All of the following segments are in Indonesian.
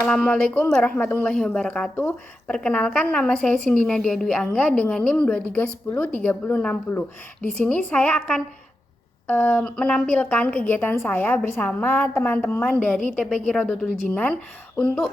Assalamualaikum warahmatullahi wabarakatuh. Perkenalkan, nama saya Cindy Nadia Dwi Angga dengan NIM 23103060. Di sini saya akan menampilkan kegiatan saya bersama teman-teman dari TPQ Rodotul Jinan untuk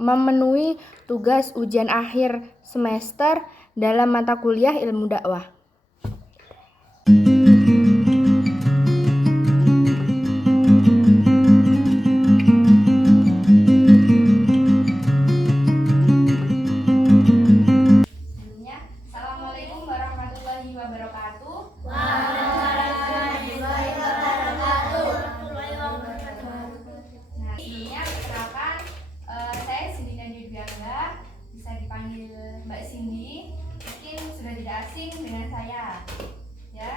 memenuhi tugas ujian akhir semester dalam mata kuliah ilmu dakwah. Assalamualaikum warahmatullahi wabarakatuh. Waalaikumsalam warahmatullahi wabarakatuh. Nah, sebelumnya perkenalkan, saya Cindy Nadia Dwi Angga, bisa dipanggil Mbak Cindy. Mungkin sudah tidak asing dengan saya, ya.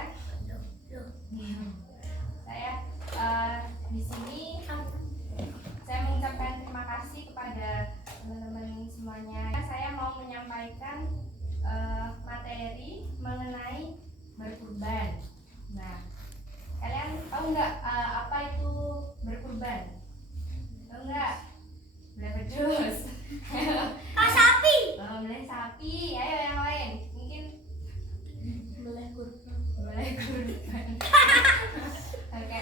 Saya di sini saya mengucapkan terima kasih kepada teman-teman semuanya. Saya mau menyampaikan materi mengenai berkurban. Nah, kalian tahu nggak apa itu berkurban? Tahu nggak? Berapa juz? Sapi. Meleh sapi. Ayo yang lain. Mungkin Boleh kurban. meleh kurban. Oke.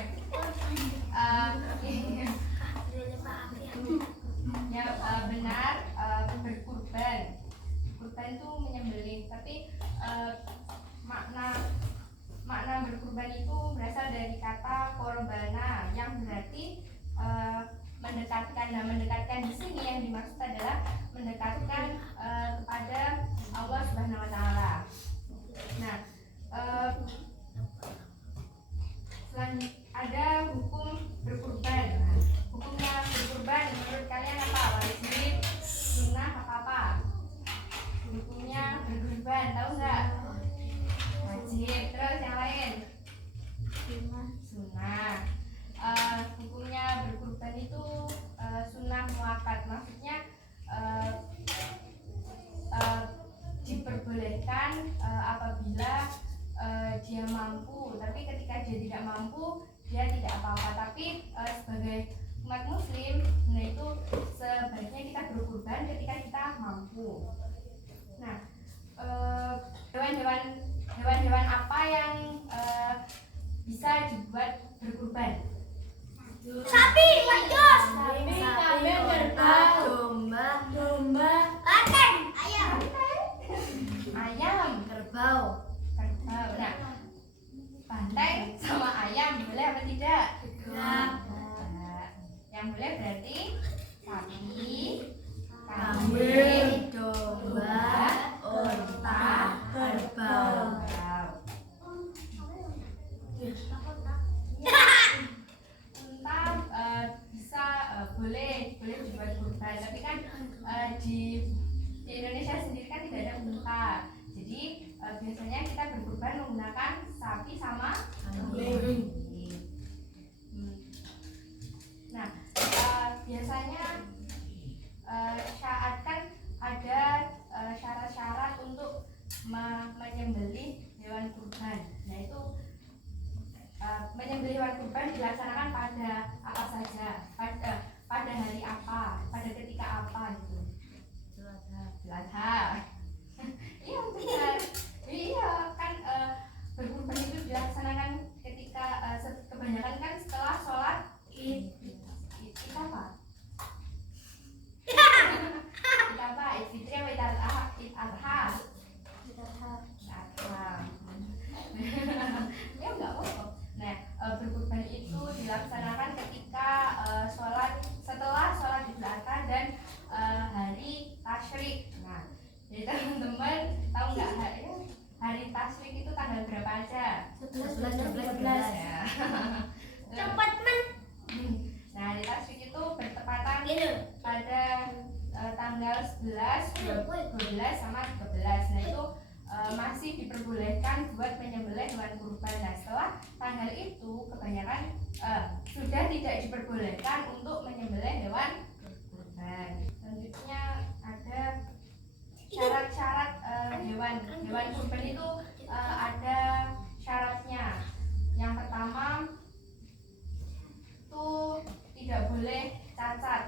Yang benar, berkurban. Kurban itu menyembelih, tapi makna berkurban itu berasal dari kata korbana yang berarti mendekatkan. Nah, mendekatkan di sini yang dimaksud adalah mendekatkan kepada Allah Subhanahu wa taala. Nah, selanjutnya ada hukum berkurban. Nah, hukumnya berkurban menurut kalian apa? Wajib, sunnah, apa? Hukumnya berkurban, tahu nggak? Wajib. Terus yang lain? Sunnah. Hukumnya berkurban itu sunnah muakkad. Maksudnya diperbolehkan apabila dia mampu, tapi ketika dia tidak mampu dia tidak apa-apa. Tapi sebagai umat muslim, nah itu sebaiknya kita berkurban ketika kita mampu. Nah, hewan-hewan apa yang bisa dibuat berkurban? Sapi, wedhus. Sapi, Kambing, kerbau. Domba. Banteng. Ayam. Ayam, Kerbau. Nah, banteng sama ayam boleh apa tidak? Tidak. Nah, yang boleh berarti sapi, Kambing, domba, unta, kerbau. Unta bisa boleh dibuat kurban, tapi kan di Indonesia sendiri kan tidak ada unta. Jadi biasanya kita berkurban menggunakan sapi sama kambing. Nah, biasanya saat kan ada syarat-syarat untuk menyembelih hewan kurban. Nah, itu menyembelih hewan kurban dilaksanakan pada apa saja? Pada hari apa? Pada ketika apa gitu? Idul Adha. Iya benar. Iya kan, berkurban itu dilaksanakan ketika kebanyakan kan setelah sholat Id. Id apa? Id apa? Id Fitri atau Id Adha? Id Adha. Ya enggak apa-apa. Nah, berkurban itu dilaksanakan ketika setelah sholat Idul Adha dan hari tasyrik. Nah, jadi teman-teman tahu nggak hari tasyrik itu tanggal berapa aja? 11. Ya. Cepat men. Nah, hari tasyrik itu bertepatan pada tanggal 11, 12 sama 13. Nah, itu masih diperbolehkan buat menyembelih hewan kurban. Nah, setelah tanggal itu kebanyakan sudah tidak diperbolehkan untuk menyembelih hewan kurban. Selanjutnya ada syarat-syarat hewan kurban itu ada syaratnya. Yang pertama itu tidak boleh cacat,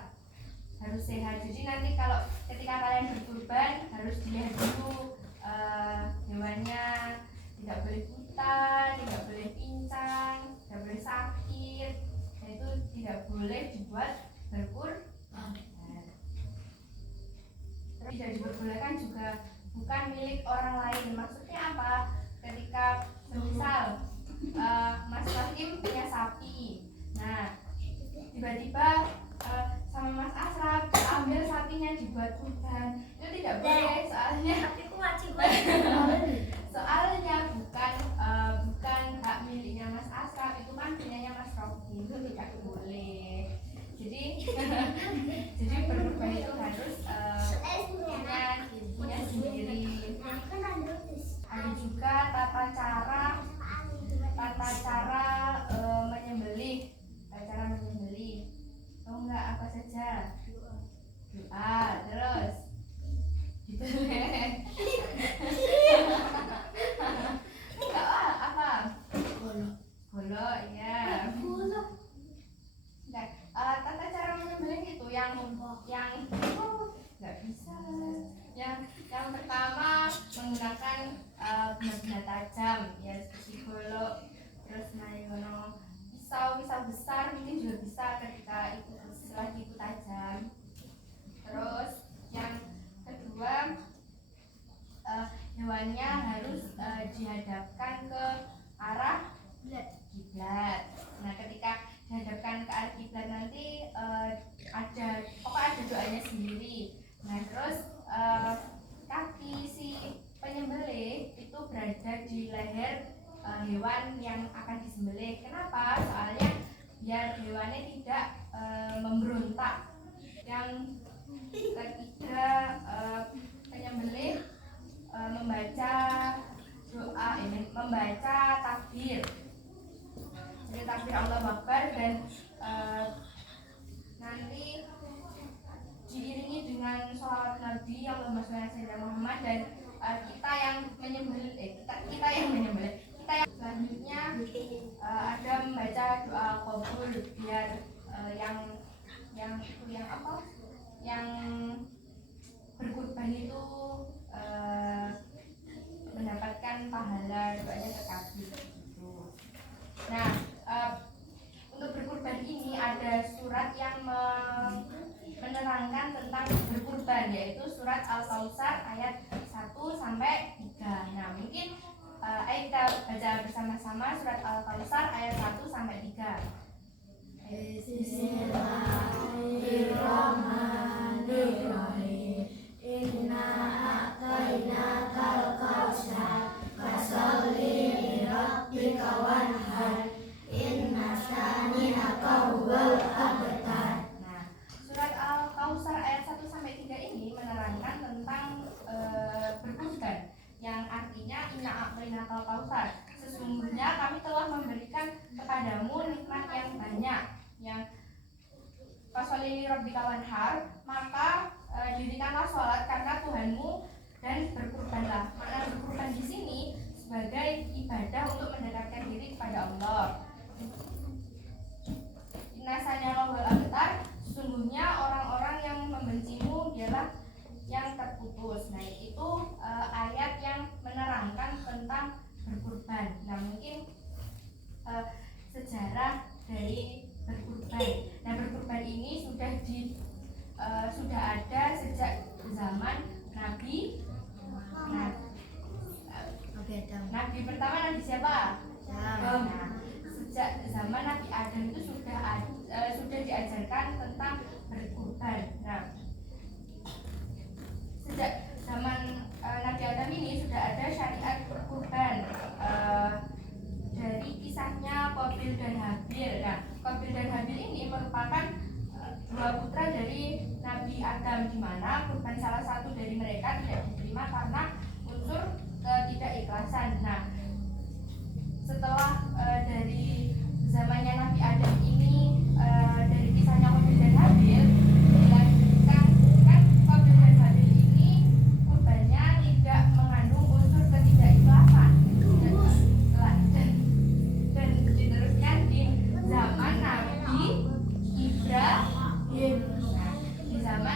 harus sehat. Jadi nanti kalau ketika kalian berkurban harus dilihat dulu hewannya tidak boleh buta, tidak boleh pincang, tidak boleh sakit, dan itu tidak boleh dibuat berkurban. Terus tidak diperbolehkan juga bukan milik orang lain. Maksudnya apa? Ketika misal Mas Hakim punya sapi, nah tiba-tiba sama Mas Asraf ambil sapinya dibuat kurban, itu tidak boleh, soalnya soalnya bukan hak miliknya Mas Asraf, itu kan punyanya Mas Robi, itu tidak boleh. Jadi jadi berkurban itu harus punya sendiri. Ada juga tata cara menyembelih. Tahu nggak apa saja? Doa, terus dibeleh. Enggak apa? Golo, ya. Nah, tata cara menyembelih itu yang nggak bisa. Yang pertama menggunakan benda-benda tajam, ya seperti golok, terus pisau besar mungkin juga bisa ketika itu selagi itu tajam. Terus yang kedua hewannya harus dihadapkan ke arah kiblat. Nah, ketika dihadapkan ke arah kiblat nanti ada doanya sendiri. Nah, terus kaki si penyembelih itu berada di leher hewan yang akan disembelih. Kenapa? Soalnya biar hewannya tidak memberontak. Yang ketiga penyembelih membaca doa ini, membaca takbir. Jadi takbir Allahu Akbar, dan nanti diiringi dengan sholawat Nabi Allahumma sholli ala sayyidina Muhammad, dan kita yang menyembelih selanjutnya ada membaca doa qabul, biar yang berkurban itu mendapatkan pahala, doanya terkabul gitu. Nah, untuk berkurban ini ada surat yang menerangkan tentang berkurban, yaitu surat Al-Kautsar ayat 1 sampai 3. Nah, mungkin ayo kita baca bersama-sama surat Al-Kautsar ayat 1 sampai 3. Bismillahirrahmanirrahim. Inna a'tainakal kautsar fasholli li rabbika wanhar. Inna syani'aka huwal abtar. Nah, surat Al-Kautsar ayat 1 sampai 3 ini menerangkan tentang berkurban, yang artinya inna a'tainakal kautsar, sesungguhnya kami telah memberikan kepadamu nikmat yang banyak, yang fasholli li rabbika wanhar, maka dirikanlah sholat karena Tuhanmu dan berkurbanlah. Makna berkurban di sini sebagai ibadah untuk mendekatkan diri kepada Allah. Inna syani'aka huwal abtar, sesungguhnya orang-orang yang membencimu dialah yang terputus. Nah, itu ayat yang menerangkan tentang berkurban. Nah, mungkin sejarah dari berkurban. Nah, berkurban ini sudah ada sejak zaman Nabi pertama. Nabi siapa? Nah, sejak zaman Nabi Adam itu sudah diajarkan tentang berkurban. Nah, sejak zaman Nabi Adam ini sudah ada syariat berkurban. Dari kisahnya Qabil dan Habil. Nah, Qabil dan Habil ini merupakan dua putra dari Nabi Adam, di mana kurban salah satu dari mereka tidak diterima karena unsur ketidakikhlasan. Nah, setelah dari zamannya Nabi Adam ini, dari kisahnya Qabil dan Habil dilanjutkan, kan Qabil dan Habil ini kurbannya tidak mengandung unsur ketidakikhlasan, dan diterusnya di zaman Nabi Ibrahim. Nah, di zaman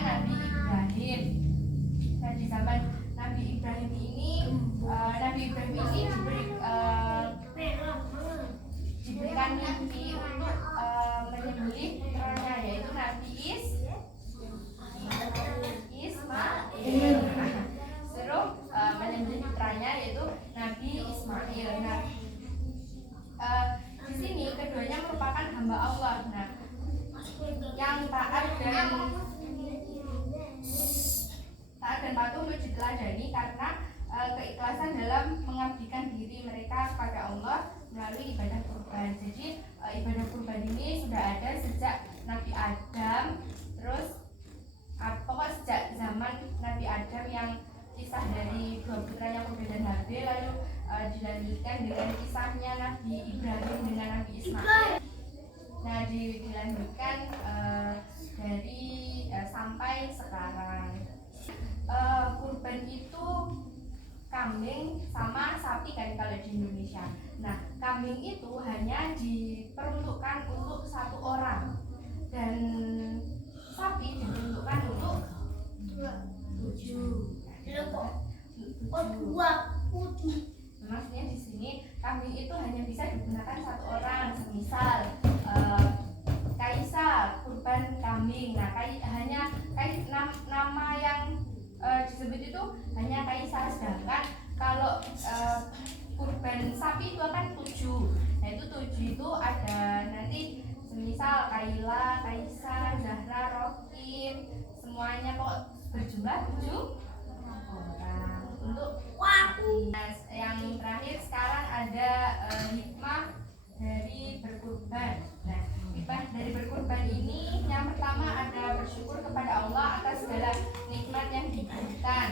taat dan patuh untuk diteladani karena keikhlasan dalam mengabdikan diri mereka kepada Allah melalui ibadah kurban. Jadi ibadah kurban ini sudah ada sejak Nabi Adam, terus pokoknya sejak zaman Nabi Adam yang kisah dari dua putranya Qabil dan Habil, lalu dilanjutkan dengan kisahnya Nabi Ibrahim dengan Nabi Ismail. Nah dilanjutkan dari sampai sekarang. Kurban itu kambing sama sapi kan kalau di Indonesia. Nah kambing itu hanya diperuntukkan untuk satu orang dan sapi diperuntukkan untuk 7. Maksudnya di sini kambing itu hanya bisa digunakan satu orang, semisal Kaisar kurban kambing. Nah hanya nama yang disebut itu hanya Kaisar, sedangkan kalau kurban sapi itu akan 7. Nah itu 7 itu ada nanti semisal Kaila, Kaisar, Zahra, Rokim, semuanya kok berjumlah 7 orang untuk sapi. Nah, yang terakhir sekarang ada hikmah dari berkurban. Nah hikmah dari berkurban ini yang pertama ada bersyukur kepada Allah atas segala nikmat yang diberikan.